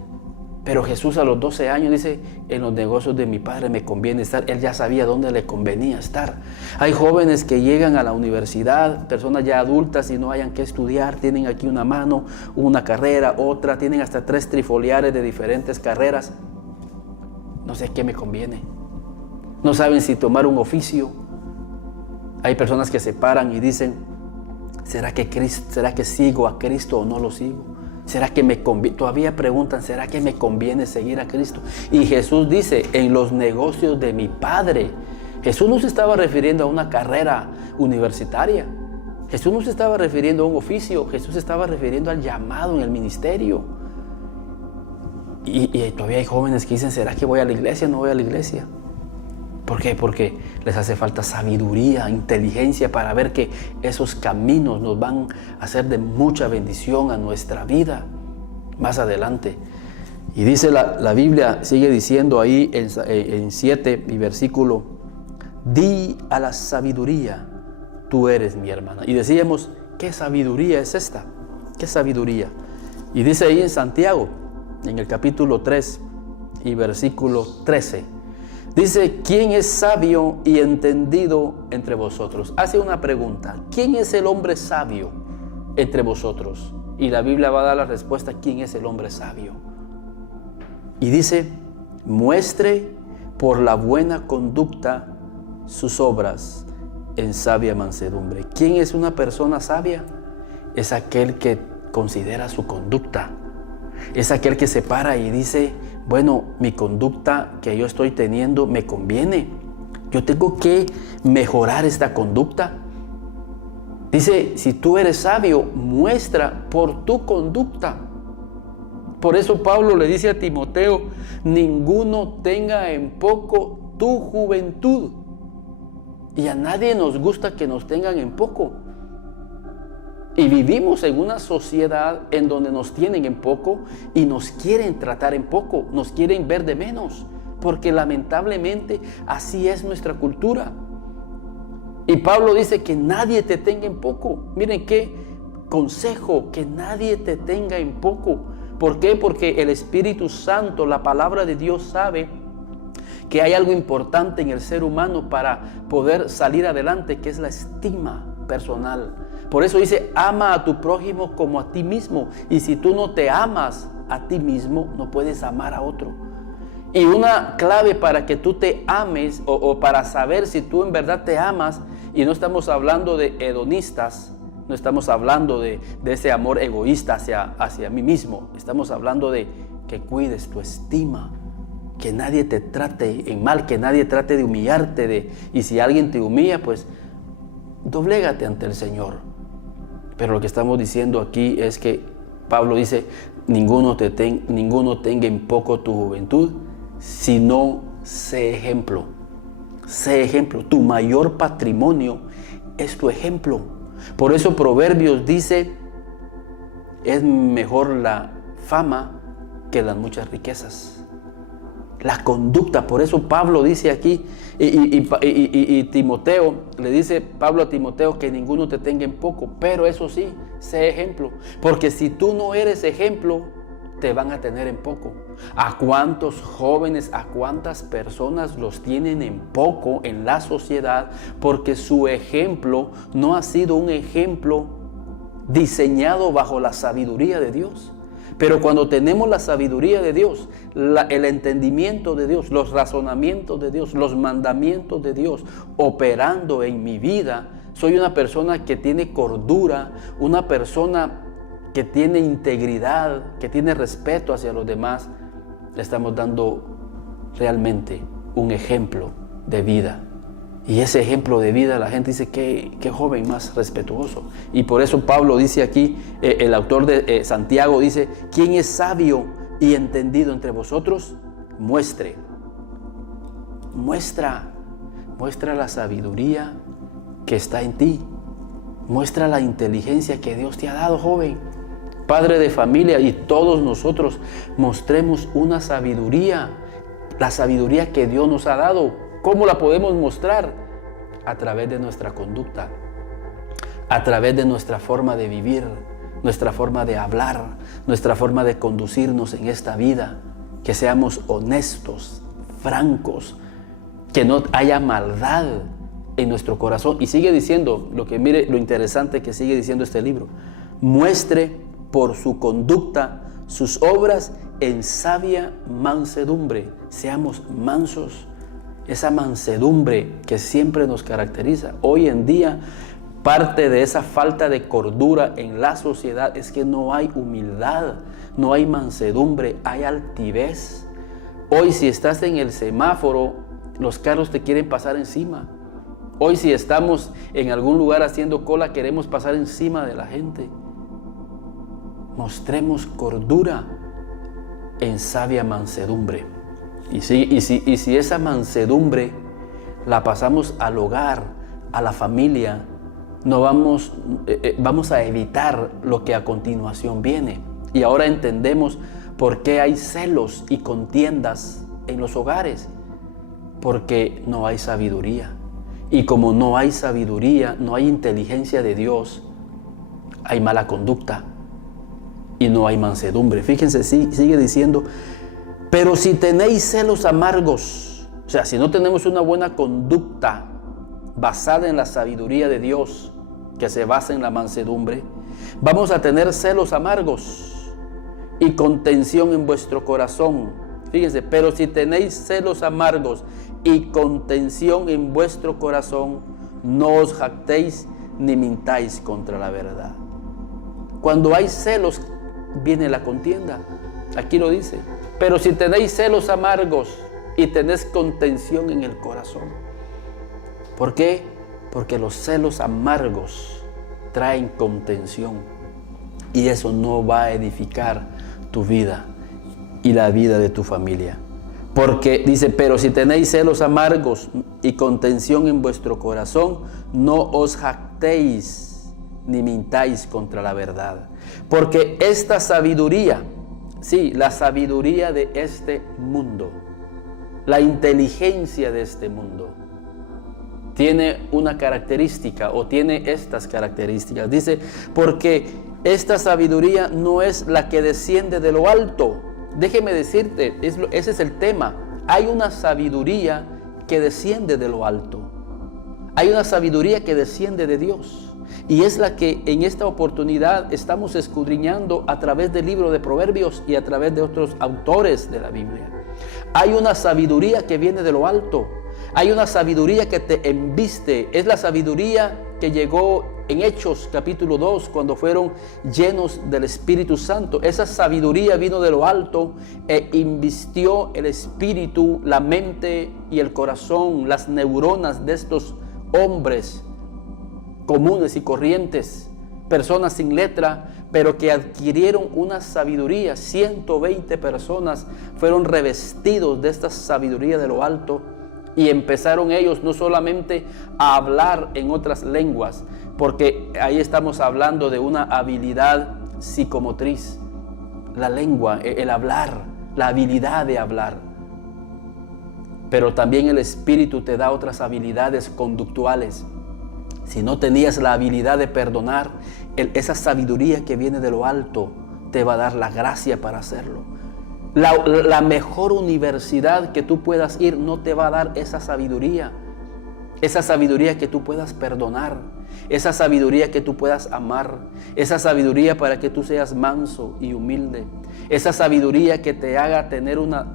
Pero Jesús a los 12 años dice, en los negocios de mi padre me conviene estar. Él ya sabía dónde le convenía estar. Hay jóvenes que llegan a la universidad, personas ya adultas y no hayan que estudiar, tienen aquí una mano, una carrera, otra, tienen hasta 3 trifoliares de diferentes carreras. No sé qué me conviene. No saben si tomar un oficio. Hay personas que se paran y dicen, ¿será que sigo a Cristo o no lo sigo? ¿Será que me conviene? Todavía preguntan, ¿será que me conviene seguir a Cristo? Y Jesús dice, en los negocios de mi Padre. Jesús no se estaba refiriendo a una carrera universitaria. Jesús no se estaba refiriendo a un oficio. Jesús se estaba refiriendo al llamado en el ministerio. Y todavía hay jóvenes que dicen, ¿será que voy a la iglesia o no voy a la iglesia? ¿Por qué? Porque les hace falta sabiduría, inteligencia para ver que esos caminos nos van a ser de mucha bendición a nuestra vida más adelante. Y dice la Biblia, sigue diciendo ahí en 7 y versículo, di a la sabiduría, tú eres mi hermana. Y decíamos, ¿qué sabiduría es esta? ¿Qué sabiduría? Y dice ahí en Santiago, en el capítulo 3 y versículo 13, dice, ¿quién es sabio y entendido entre vosotros? Hace una pregunta, ¿quién es el hombre sabio entre vosotros? Y la Biblia va a dar la respuesta, ¿quién es el hombre sabio? Y dice, muestre por la buena conducta sus obras en sabia mansedumbre. ¿Quién es una persona sabia? Es aquel que considera su conducta. Es aquel que se para y dice, bueno, mi conducta que yo estoy teniendo me conviene. Yo tengo que mejorar esta conducta. Dice, si tú eres sabio, muestra por tu conducta. Por eso Pablo le dice a Timoteo, ninguno tenga en poco tu juventud. Y a nadie nos gusta que nos tengan en poco. Y vivimos en una sociedad en donde nos tienen en poco y nos quieren tratar en poco, nos quieren ver de menos, porque lamentablemente así es nuestra cultura. Y Pablo dice que nadie te tenga en poco. Miren qué consejo, que nadie te tenga en poco. ¿Por qué? Porque el Espíritu Santo, la palabra de Dios sabe que hay algo importante en el ser humano para poder salir adelante, que es la estima personal. Por eso dice, ama a tu prójimo como a ti mismo. Y si tú no te amas a ti mismo, no puedes amar a otro. Y una clave para que tú te ames o para saber si tú en verdad te amas, y no estamos hablando de hedonistas, no estamos hablando de ese amor egoísta hacia mí mismo. Estamos hablando de que cuides tu estima, que nadie te trate en mal, que nadie trate de humillarte. Y si alguien te humilla, pues doblégate ante el Señor. Pero lo que estamos diciendo aquí es que Pablo dice, ninguno tenga en poco tu juventud, sino sé ejemplo. Sé ejemplo. Tu mayor patrimonio es tu ejemplo. Por eso Proverbios dice, es mejor la fama que las muchas riquezas. La conducta, por eso Pablo dice aquí, y Timoteo, le dice Pablo a Timoteo que ninguno te tenga en poco, pero eso sí, sé ejemplo, porque si tú no eres ejemplo, te van a tener en poco. ¿A cuántos jóvenes, a cuántas personas los tienen en poco en la sociedad? Porque su ejemplo no ha sido un ejemplo diseñado bajo la sabiduría de Dios. Pero cuando tenemos la sabiduría de Dios, el entendimiento de Dios, los razonamientos de Dios, los mandamientos de Dios operando en mi vida, soy una persona que tiene cordura, una persona que tiene integridad, que tiene respeto hacia los demás. Le estamos dando realmente un ejemplo de vida. Y ese ejemplo de vida, la gente dice, qué joven más respetuoso. Y por eso Pablo dice aquí, el autor de Santiago dice, ¿quién es sabio y entendido entre vosotros? Muestra la sabiduría que está en ti. Muestra la inteligencia que Dios te ha dado, joven. padre de familia, y todos nosotros mostremos una sabiduría, la sabiduría que Dios nos ha dado. ¿Cómo la podemos mostrar? A través de nuestra conducta, a través de nuestra forma de vivir, nuestra forma de hablar, nuestra forma de conducirnos en esta vida, que seamos honestos, francos, que no haya maldad en nuestro corazón. Y sigue diciendo, mire lo interesante que sigue diciendo este libro: muestre por su conducta sus obras en sabia mansedumbre. Seamos mansos, esa mansedumbre que siempre nos caracteriza. Hoy en día, parte de esa falta de cordura en la sociedad es que no hay humildad, no hay mansedumbre, hay altivez. Hoy, si estás en el semáforo, los carros te quieren pasar encima. Hoy, si estamos en algún lugar haciendo cola, queremos pasar encima de la gente. Mostremos cordura en sabia mansedumbre. Y si esa mansedumbre la pasamos al hogar, a la familia, no vamos a evitar lo que a continuación viene. Y ahora entendemos por qué hay celos y contiendas en los hogares. Porque no hay sabiduría. Y como no hay sabiduría, no hay inteligencia de Dios, hay mala conducta y no hay mansedumbre. Fíjense, sigue diciendo: pero si tenéis celos amargos, o sea, si no tenemos una buena conducta basada en la sabiduría de Dios, que se basa en la mansedumbre, vamos a tener celos amargos y contención en vuestro corazón. Fíjense, pero si tenéis celos amargos y contención en vuestro corazón, no os jactéis ni mintáis contra la verdad. Cuando hay celos, viene la contienda. Aquí lo dice: pero si tenéis celos amargos y tenéis contención en el corazón. ¿Por qué? Porque los celos amargos traen contención, y eso no va a edificar tu vida y la vida de tu familia. Porque dice: pero si tenéis celos amargos y contención en vuestro corazón, no os jactéis ni mintáis contra la verdad. Porque esta sabiduría, sí, la sabiduría de este mundo, la inteligencia de este mundo, tiene una característica, o tiene estas características. Dice: porque esta sabiduría no es la que desciende de lo alto. Déjeme decirte, ese es el tema. Hay una sabiduría que desciende de lo alto. Hay una sabiduría que desciende de Dios. Y es la que en esta oportunidad estamos escudriñando a través del libro de Proverbios y a través de otros autores de la Biblia. Hay una sabiduría que viene de lo alto. Hay una sabiduría que te embiste. Es la sabiduría que llegó en Hechos capítulo 2, cuando fueron llenos del Espíritu Santo. Esa sabiduría vino de lo alto e invistió el espíritu, la mente y el corazón, las neuronas de estos hombres comunes y corrientes, personas sin letra, pero que adquirieron una sabiduría. 120 personas fueron revestidos de esta sabiduría de lo alto, y empezaron ellos no solamente a hablar en otras lenguas, porque ahí estamos hablando de una habilidad psicomotriz, la lengua, el hablar, la habilidad de hablar. Pero también el Espíritu te da otras habilidades conductuales. Si no tenías la habilidad de perdonar, esa sabiduría que viene de lo alto te va a dar la gracia para hacerlo. La mejor universidad que tú puedas ir no te va a dar esa sabiduría que tú puedas perdonar, esa sabiduría que tú puedas amar, esa sabiduría para que tú seas manso y humilde, esa sabiduría que te haga tener unas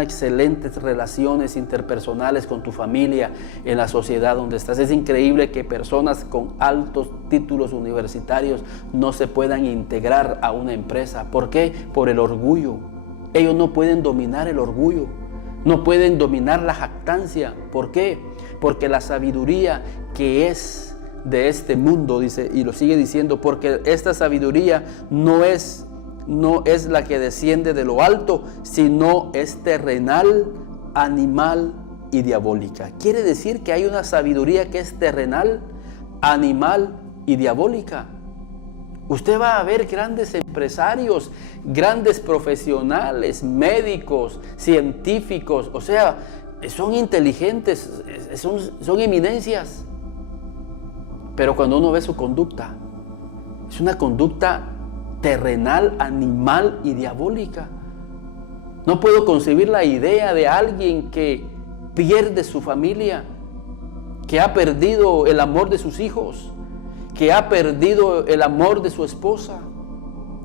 excelentes relaciones interpersonales con tu familia, en la sociedad donde estás. Es increíble que personas con altos títulos universitarios no se puedan integrar a una empresa. ¿Por qué? Por el orgullo. Ellos no pueden dominar el orgullo, no pueden dominar la jactancia. ¿Por qué? Porque la sabiduría que es de este mundo, dice, y lo sigue diciendo, porque esta sabiduría no es la que desciende de lo alto, sino es terrenal, animal y diabólica. Quiere decir que hay una sabiduría que es terrenal, animal y diabólica. Usted va a ver grandes empresarios, grandes profesionales, médicos, científicos, o sea, son inteligentes, son eminencias. Pero cuando uno ve su conducta, es una conducta terrenal, animal y diabólica. No puedo concebir la idea de alguien que pierde su familia, que ha perdido el amor de sus hijos, que ha perdido el amor de su esposa.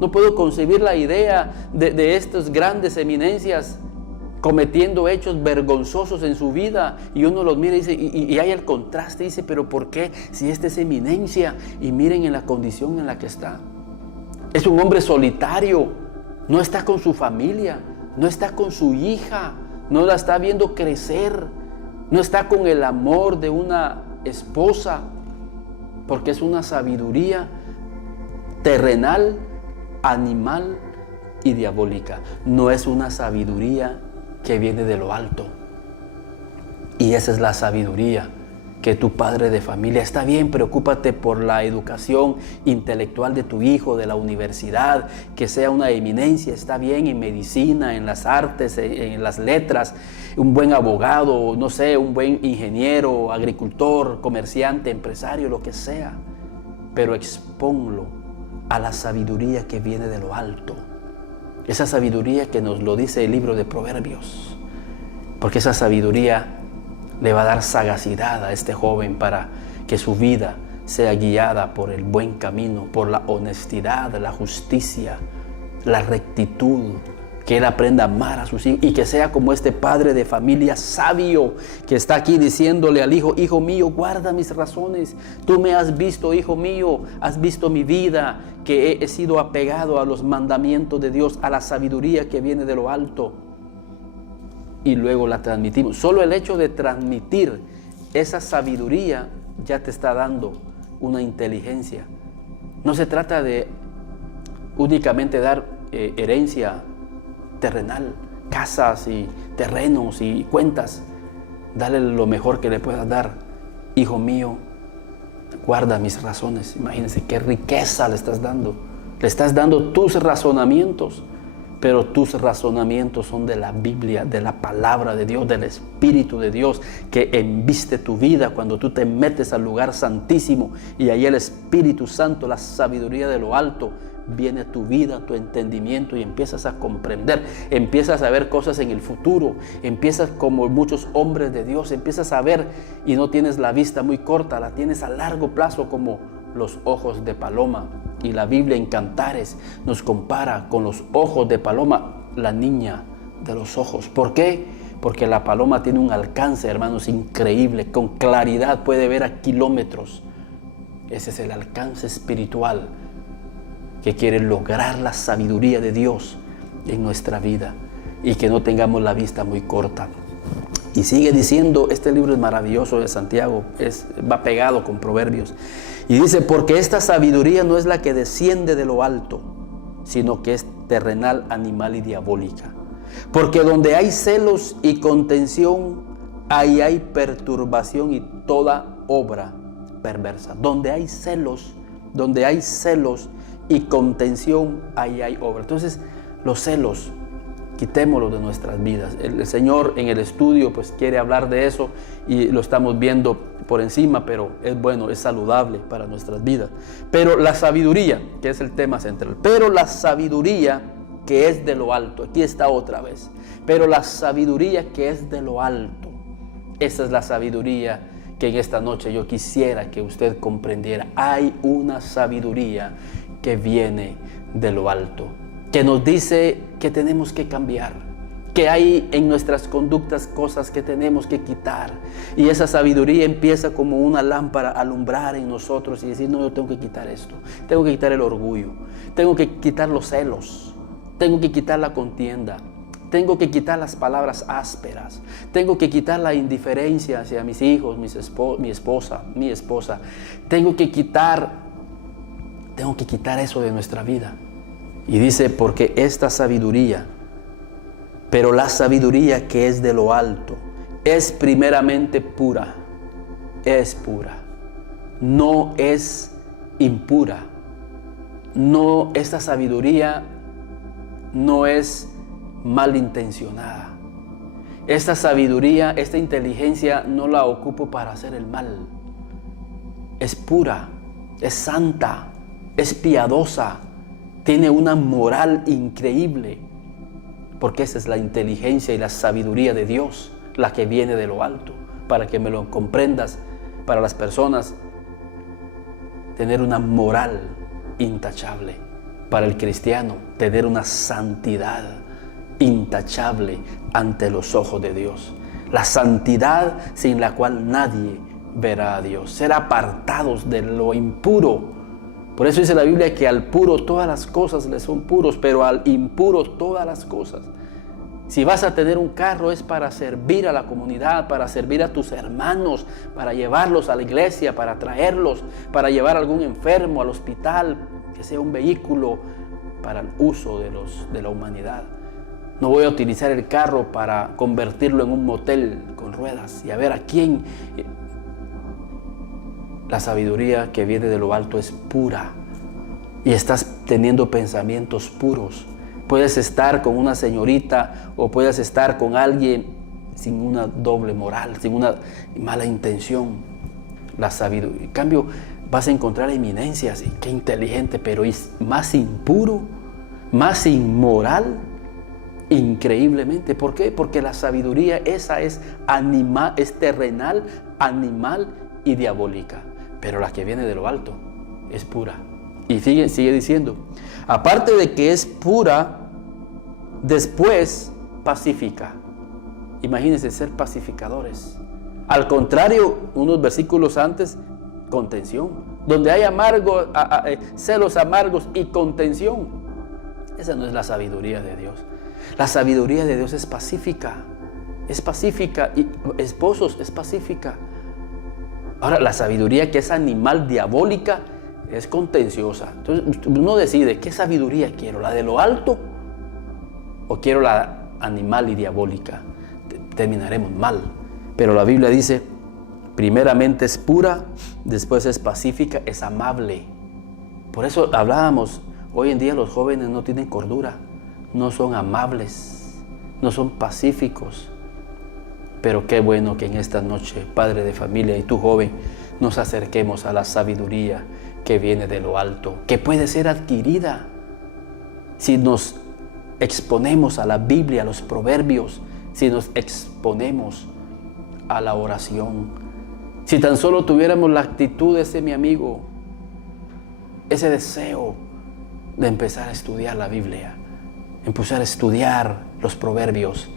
No puedo concebir la idea de estas grandes eminencias cometiendo hechos vergonzosos en su vida, y uno los mira y dice, y hay el contraste, dice, pero ¿por qué? Si esta es eminencia, y miren en la condición en la que está. Es un hombre solitario, no está con su familia, no está con su hija, no la está viendo crecer, no está con el amor de una esposa, porque es una sabiduría terrenal, animal y diabólica. No es una sabiduría que viene de lo alto. Y esa es la sabiduría que tu padre de familia. Está bien, preocúpate por la educación intelectual de tu hijo, de la universidad, que sea una eminencia. Está bien, en medicina, en las artes, en las letras, un buen abogado, no sé, un buen ingeniero, agricultor, comerciante, empresario, lo que sea. Pero expónlo a la sabiduría que viene de lo alto. Esa sabiduría que nos lo dice el libro de Proverbios. Porque esa sabiduría le va a dar sagacidad a este joven para que su vida sea guiada por el buen camino, por la honestidad, la justicia, la rectitud, que él aprenda a amar a sus hijos y que sea como este padre de familia sabio que está aquí diciéndole al hijo: hijo mío, guarda mis razones. Tú me has visto, hijo mío, has visto mi vida, que he sido apegado a los mandamientos de Dios, a la sabiduría que viene de lo alto. Y luego la transmitimos. Solo el hecho de transmitir esa sabiduría ya te está dando una inteligencia. No se trata de únicamente dar herencia terrenal, casas y terrenos y cuentas. Dale lo mejor que le puedas dar. Hijo mío, guarda mis razones. Imagínense qué riqueza le estás dando. Le estás dando tus razonamientos. Pero tus razonamientos son de la Biblia, de la palabra de Dios, del Espíritu de Dios que embiste tu vida cuando tú te metes al lugar santísimo y ahí el Espíritu Santo, la sabiduría de lo alto, viene a tu vida, a tu entendimiento y empiezas a comprender, empiezas a ver cosas en el futuro, empiezas como muchos hombres de Dios, empiezas a ver y no tienes la vista muy corta, la tienes a largo plazo como los ojos de paloma. Y la Biblia en Cantares nos compara con los ojos de paloma, la niña de los ojos. ¿Por qué? Porque la paloma tiene un alcance, hermanos, increíble. Con claridad puede ver a kilómetros. Ese es el alcance espiritual que quiere lograr la sabiduría de Dios en nuestra vida y que no tengamos la vista muy corta. Y sigue diciendo, este libro es maravilloso de Santiago, va pegado con Proverbios. Y dice, porque esta sabiduría no es la que desciende de lo alto, sino que es terrenal, animal y diabólica. Porque donde hay celos y contención, ahí hay perturbación y toda obra perversa. Donde hay celos y contención, ahí hay obra. Entonces, los celos, quitémoslos de nuestras vidas. El Señor en el estudio pues quiere hablar de eso y lo estamos viendo por encima, pero es bueno, es saludable para nuestras vidas. Pero la sabiduría, que es el tema central, pero la sabiduría que es de lo alto, aquí está otra vez, pero la sabiduría que es de lo alto, esa es la sabiduría que en esta noche yo quisiera que usted comprendiera. Hay una sabiduría que viene de lo alto, que nos dice que tenemos que cambiar, que hay en nuestras conductas cosas que tenemos que quitar. Y esa sabiduría empieza como una lámpara a alumbrar en nosotros y decir, no, yo tengo que quitar esto, tengo que quitar el orgullo, tengo que quitar los celos, tengo que quitar la contienda, tengo que quitar las palabras ásperas, tengo que quitar la indiferencia hacia mis hijos, mi esposa, tengo que quitar eso de nuestra vida. Y dice, porque esta sabiduría, pero la sabiduría que es de lo alto, es primeramente pura, no es impura, esta sabiduría no es malintencionada. Esta sabiduría, esta inteligencia no la ocupo para hacer el mal. Es pura, es santa, es piadosa, tiene una moral increíble, porque esa es la inteligencia y la sabiduría de Dios, la que viene de lo alto. Para que me lo comprendas, para las personas, tener una moral intachable. Para el cristiano, tener una santidad intachable ante los ojos de Dios. La santidad sin la cual nadie verá a Dios. Ser apartados de lo impuro. Por eso dice la Biblia que al puro todas las cosas le son puros, pero al impuro todas las cosas. Si vas a tener un carro es para servir a la comunidad, para servir a tus hermanos, para llevarlos a la iglesia, para traerlos, para llevar a algún enfermo al hospital, que sea un vehículo para el uso de la humanidad. No voy a utilizar el carro para convertirlo en un motel con ruedas y a ver a quién. La sabiduría que viene de lo alto es pura y estás teniendo pensamientos puros. Puedes estar con una señorita o puedes estar con alguien sin una doble moral, sin una mala intención. La sabiduría. En cambio, vas a encontrar eminencias y qué inteligente, pero es más impuro, más inmoral, increíblemente. ¿Por qué? Porque la sabiduría esa es animal, es terrenal, animal y diabólica. Pero la que viene de lo alto es pura. Y sigue diciendo, aparte de que es pura, después pacífica. Imagínense ser pacificadores. Al contrario, unos versículos antes, contención. Donde hay celos amargos y contención. Esa no es la sabiduría de Dios. La sabiduría de Dios es pacífica. Es pacífica. Y esposos, es pacífica. Ahora, la sabiduría que es animal, diabólica, es contenciosa. Entonces uno decide, ¿qué sabiduría quiero? ¿La de lo alto o quiero la animal y diabólica? Terminaremos mal. Pero la Biblia dice, primeramente es pura, después es pacífica, es amable. Por eso hablábamos, hoy en día los jóvenes no tienen cordura, no son amables, no son pacíficos. Pero qué bueno que en esta noche, padre de familia y tú joven, nos acerquemos a la sabiduría que viene de lo alto, que puede ser adquirida si nos exponemos a la Biblia, a los proverbios, si nos exponemos a la oración. Si tan solo tuviéramos la actitud de ese mi amigo, ese deseo de empezar a estudiar la Biblia, empezar a estudiar los proverbios,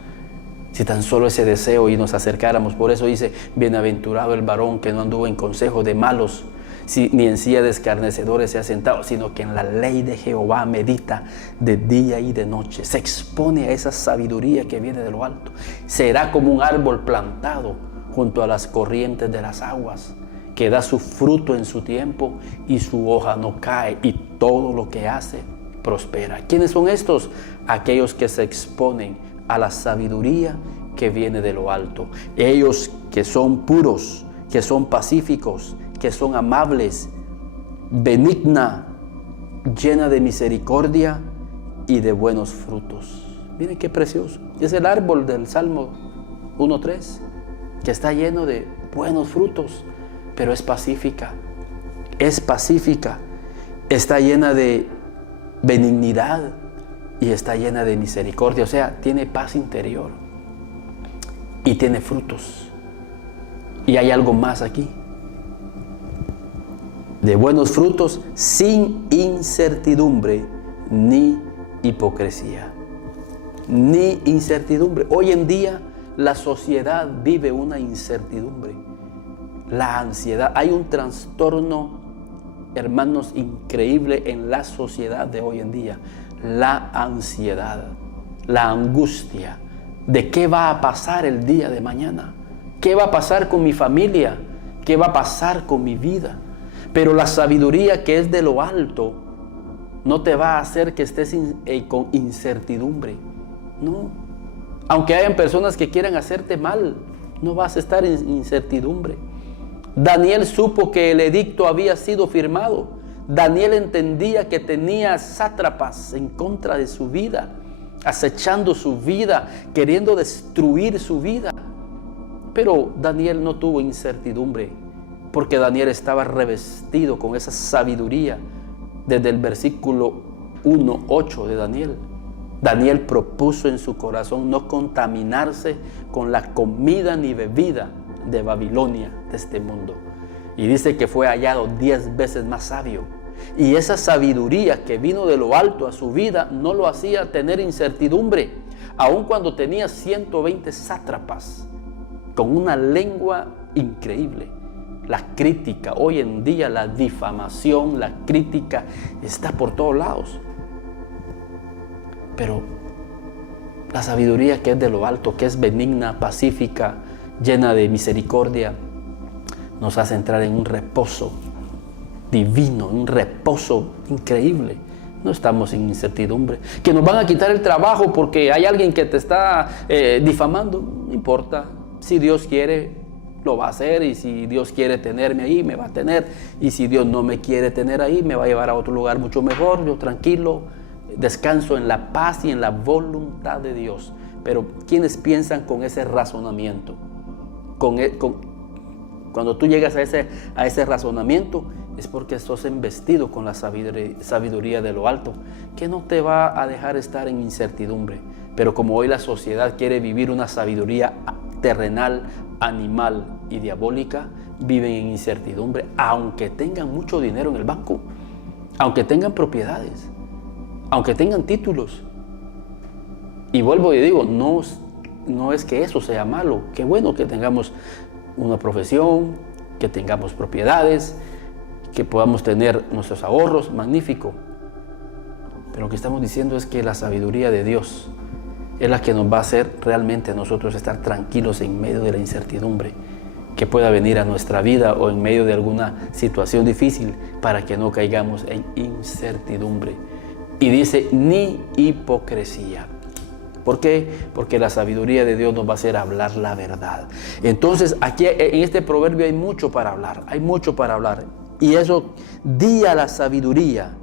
si tan solo ese deseo y nos acercáramos. Por eso dice, bienaventurado el varón que no anduvo en consejo de malos, ni en silla de escarnecedores se ha sentado, sino que en la ley de Jehová medita de día y de noche. Se expone a esa sabiduría que viene de lo alto. Será como un árbol plantado junto a las corrientes de las aguas, que da su fruto en su tiempo y su hoja no cae, y todo lo que hace prospera. ¿Quiénes son estos? Aquellos que se exponen a la sabiduría que viene de lo alto. Ellos que son puros, que son pacíficos, que son amables, benigna, llena de misericordia y de buenos frutos. Miren qué precioso. Es el árbol del Salmo 1:3, que está lleno de buenos frutos, pero es pacífica, está llena de benignidad y está llena de misericordia. O sea, tiene paz interior y tiene frutos. Y hay algo más aquí. De buenos frutos, sin incertidumbre ni hipocresía. Ni incertidumbre. Hoy en día la sociedad vive una incertidumbre. La ansiedad. Hay un trastorno, hermanos, increíble en la sociedad de hoy en día. La ansiedad, la angustia de qué va a pasar el día de mañana. ¿Qué va a pasar con mi familia? ¿Qué va a pasar con mi vida? Pero la sabiduría que es de lo alto no te va a hacer que estés con incertidumbre. No. Aunque hayan personas que quieran hacerte mal, no vas a estar en incertidumbre. Daniel supo que el edicto había sido firmado. Daniel entendía que tenía sátrapas en contra de su vida, acechando su vida, queriendo destruir su vida. Pero Daniel no tuvo incertidumbre, porque Daniel estaba revestido con esa sabiduría. Desde el versículo 1:8 de Daniel, Daniel propuso en su corazón no contaminarse con la comida ni bebida de Babilonia, de este mundo. Y dice que fue hallado 10 veces más sabio. Y esa sabiduría que vino de lo alto a su vida no lo hacía tener incertidumbre, aun cuando tenía 120 sátrapas, con una lengua increíble. La crítica, hoy en día la difamación, la crítica está por todos lados. Pero la sabiduría que es de lo alto, que es benigna, pacífica, llena de misericordia, nos hace entrar en un reposo divino, un reposo increíble. No estamos en incertidumbre. Que nos van a quitar el trabajo porque hay alguien que te está difamando. No importa. Si Dios quiere, lo va a hacer. Y si Dios quiere tenerme ahí, me va a tener. Y si Dios no me quiere tener ahí, me va a llevar a otro lugar mucho mejor. Yo tranquilo, descanso en la paz y en la voluntad de Dios. Pero ¿quiénes piensan con ese razonamiento? Cuando tú llegas a ese razonamiento, es porque sos embestido con la sabiduría de lo alto, que no te va a dejar estar en incertidumbre. Pero como hoy la sociedad quiere vivir una sabiduría terrenal, animal y diabólica, viven en incertidumbre, aunque tengan mucho dinero en el banco, aunque tengan propiedades, aunque tengan títulos. Y vuelvo y digo, no es que eso sea malo. Qué bueno que tengamos una profesión, que tengamos propiedades, que podamos tener nuestros ahorros, magnífico. Pero lo que estamos diciendo es que la sabiduría de Dios es la que nos va a hacer realmente a nosotros estar tranquilos en medio de la incertidumbre que pueda venir a nuestra vida o en medio de alguna situación difícil, para que no caigamos en incertidumbre. Y dice, ni hipocresía. ¿Por qué? Porque la sabiduría de Dios nos va a hacer hablar la verdad. Entonces, aquí en este proverbio hay mucho para hablar, Y eso, di a la sabiduría,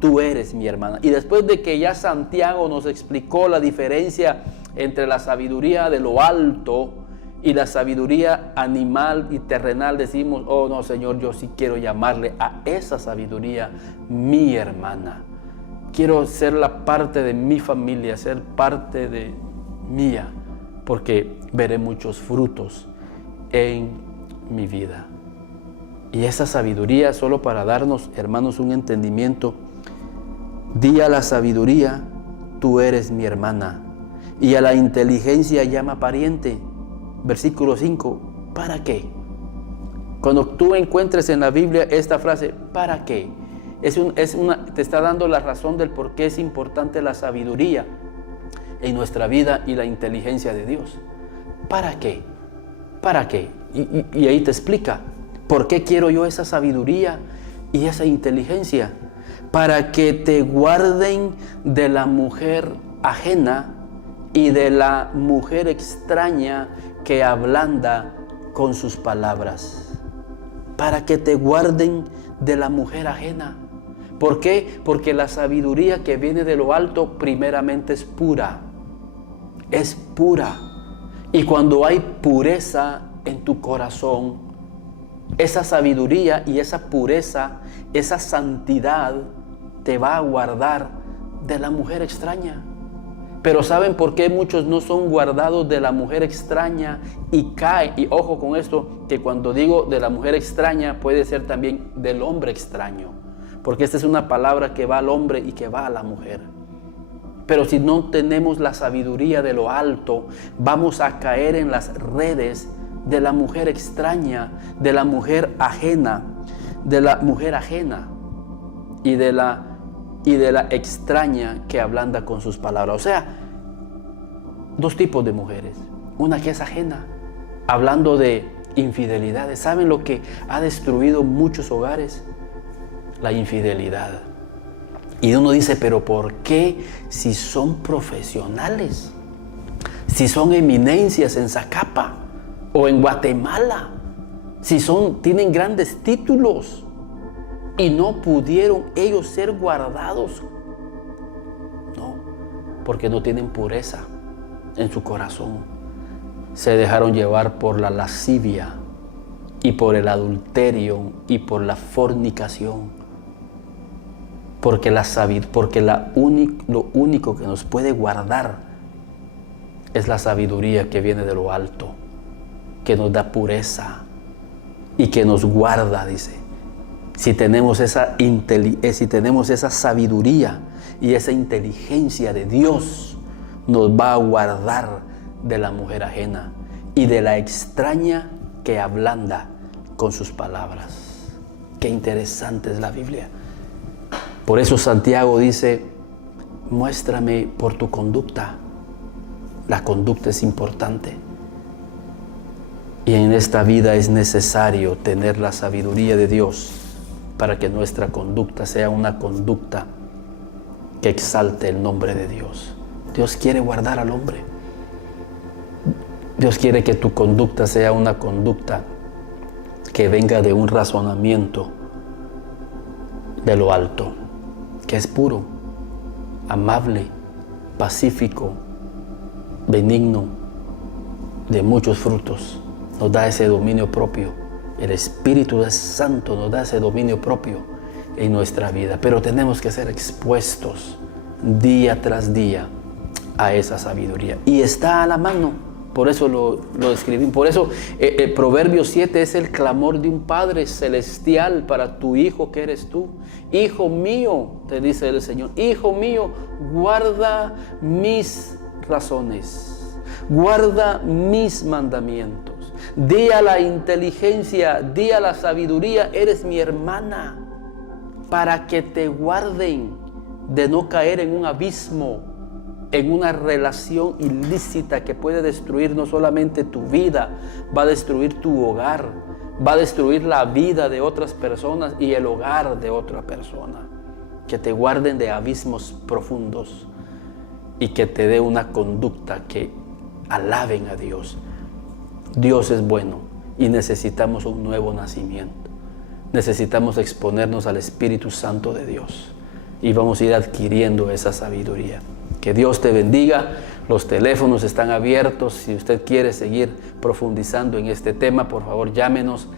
tú eres mi hermana. Y después de que ya Santiago nos explicó la diferencia entre la sabiduría de lo alto y la sabiduría animal y terrenal, decimos, oh no, Señor, yo sí quiero llamarle a esa sabiduría mi hermana. Quiero ser la parte de mi familia, ser parte de mía, porque veré muchos frutos en mi vida. Y esa sabiduría, solo para darnos, hermanos, un entendimiento, di a la sabiduría, tú eres mi hermana, y a la inteligencia llama pariente. Versículo 5, ¿para qué? Cuando tú encuentres en la Biblia esta frase, ¿para qué? Te está dando la razón del por qué es importante la sabiduría en nuestra vida y la inteligencia de Dios. ¿Para qué? ¿Para qué? Y ahí te explica, ¿por qué quiero yo esa sabiduría y esa inteligencia? Para que te guarden de la mujer ajena y de la mujer extraña que ablanda con sus palabras. Para que te guarden de la mujer ajena. ¿Por qué? Porque la sabiduría que viene de lo alto primeramente es pura. Es pura. Y cuando hay pureza en tu corazón, esa sabiduría y esa pureza, esa santidad te va a guardar de la mujer extraña. Pero ¿saben por qué muchos no son guardados de la mujer extraña y caen? Y ojo con esto, que cuando digo de la mujer extraña puede ser también del hombre extraño. Porque esta es una palabra que va al hombre y que va a la mujer. Pero si no tenemos la sabiduría de lo alto, vamos a caer en las redes de la mujer extraña, de la mujer ajena, y de la extraña que ablanda con sus palabras. O sea, dos tipos de mujeres. Una que es ajena, hablando de infidelidades. ¿Saben lo que ha destruido muchos hogares? La infidelidad. Y uno dice, pero ¿por qué si son profesionales? Si son eminencias en Zacapa o en Guatemala, si tienen grandes títulos, y no pudieron ellos ser guardados. No, porque no tienen pureza en su corazón. Se dejaron llevar por la lascivia y por el adulterio y por la fornicación. Porque lo único que nos puede guardar es la sabiduría que viene de lo alto, que nos da pureza y que nos guarda, dice. Si tenemos esa sabiduría y esa inteligencia de Dios, nos va a guardar de la mujer ajena y de la extraña que ablanda con sus palabras. Qué interesante es la Biblia. Por eso Santiago dice, muéstrame por tu conducta. La conducta es importante. Y en esta vida es necesario tener la sabiduría de Dios para que nuestra conducta sea una conducta que exalte el nombre de Dios. Dios quiere guardar al hombre. Dios quiere que tu conducta sea una conducta que venga de un razonamiento de lo alto, que es puro, amable, pacífico, benigno, de muchos frutos. Nos da ese dominio propio. El Espíritu Santo nos da ese dominio propio en nuestra vida. Pero tenemos que ser expuestos día tras día a esa sabiduría. Y está a la mano. Por eso lo escribí. Por eso Proverbios 7 es el clamor de un Padre celestial para tu hijo que eres tú. Hijo mío, te dice el Señor, hijo mío, guarda mis razones, guarda mis mandamientos. Di a la inteligencia, di a la sabiduría, eres mi hermana, para que te guarden de no caer en un abismo, en una relación ilícita que puede destruir no solamente tu vida, va a destruir tu hogar, va a destruir la vida de otras personas y el hogar de otra persona. Que te guarden de abismos profundos y que te dé una conducta que alaben a Dios. Dios es bueno y necesitamos un nuevo nacimiento. Necesitamos exponernos al Espíritu Santo de Dios y vamos a ir adquiriendo esa sabiduría. Que Dios te bendiga. Los teléfonos están abiertos. Si usted quiere seguir profundizando en este tema, por favor llámenos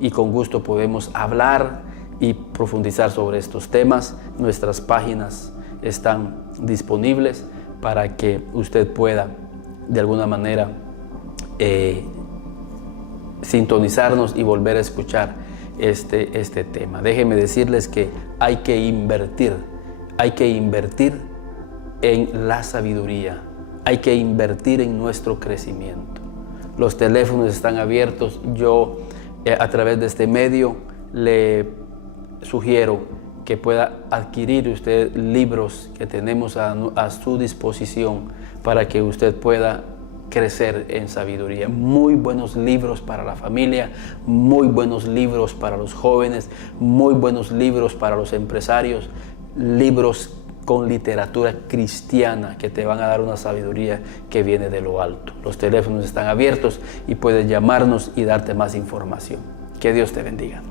y con gusto podemos hablar y profundizar sobre estos temas. Nuestras páginas están disponibles para que usted pueda de alguna manera sintonizarnos y volver a escuchar este tema. Déjenme decirles que hay que invertir en la sabiduría, hay que invertir en nuestro crecimiento. Los teléfonos están abiertos. Yo a través de este medio le sugiero que pueda adquirir usted libros que tenemos a su disposición para que usted pueda crecer en sabiduría. Muy buenos libros para la familia, muy buenos libros para los jóvenes, muy buenos libros para los empresarios, libros con literatura cristiana que te van a dar una sabiduría que viene de lo alto. Los teléfonos están abiertos y puedes llamarnos y darte más información. Que Dios te bendiga.